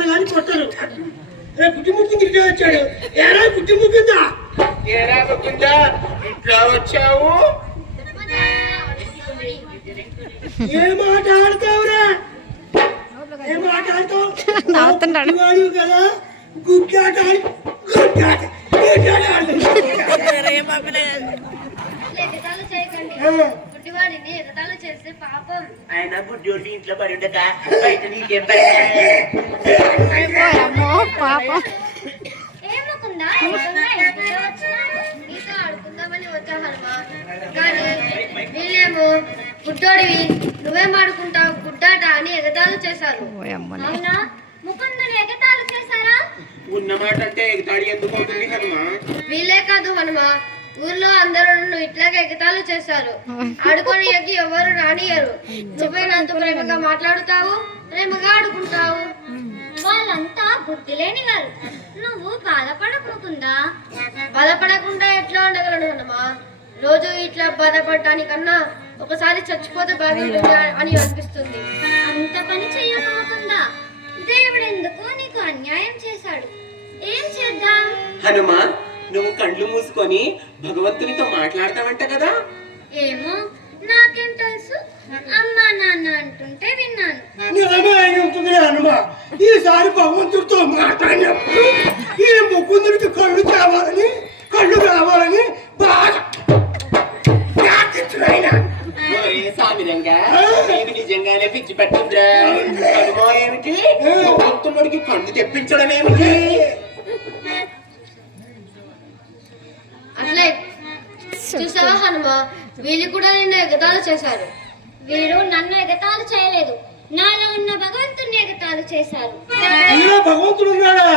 కొడతారు కానీ కొట్టరు. రేపు పుట్టి ముక్కింది ఇట్లా వచ్చాడు. ఏరా పుట్టి ముక్కిందా? ఏరా ముక్కిందా ఇట్లా వచ్చావు? ఏ మాట ఆడతావురా? ఏ మాట ఆడతావు? కదా గుడ్డాట గుడ్డాట ఆయన గుడ్డోడి ఇంట్లో పడి ఉండక బయట నీకేం ఆడుకుందామని వచ్చా హనుమా. కానీ వీళ్ళేమో గుడ్డోడివి నువ్వేం ఆడుకుంటావు గుడ్డాట అని ఎగతాళి చేశారు. అవునా ముకుందుని ఎగతాళి చేశారా? ఉన్నమాట అంటే ఎగతాళి ఎందుకు అవుతుంది హనుమా? వీళ్ళే కాదు హనుమా, ఊర్లో అందరూ ఇట్లాగే ఎగతాళి చేశారు. ఆడుకొని ఎగి ఎవరు రానియరు. నువ్వేనంత ప్రేమగా మాట్లాడుతావు, ప్రేమగా ఆడుకుంటావు. వాళ్ళంతా బుద్ధి లేని వారు. నువ్వు బాధపడకుండా బాధపడకుండా ఎట్లా ఉండగలను హనుమా? రోజు ఇట్లా బాధపడటానికన్నా ఒకసారి చచ్చిపోతే బాగుంటుంది అని అనిపిస్తుంది. అంత పని చేయకుండా దేవుడు ఎందుకు నీకు అన్యాయం చేశాడు? ఏం చేద్దాం? హనుమా నువ్వు కళ్ళు మూసుకొని భగవంతునితో మాట్లాడతావంట కదా? ఏమో నాకేం తెలుసు, అమ్మా నాన్న అంటుంటే విన్నాను. నిజమే అయి ఉంటుంది హనుమా. ఈసారి భగవంతుడితో మాట్లాడినప్పుడు ఈ ముకుందుడికి కళ్ళు కావాలని బాగా ప్రార్థించున్నాయినా. నిజంగానే పిచ్చి పట్టిందిరా. హనుమా ఏమిటి భగవంతుడికి కళ్ళు తెప్పించడం ఏమిటి? అట్లే చూసావా హనుమా, వీళ్ళు కూడా నిన్ను ఎగతాళి చేశారు. వీరు నన్ను ఎగతాళి చేయలేదు, నాలో ఉన్న భగవంతుని ఎగతాళి చేశారు. భగవంతుడు ఉన్నాడా?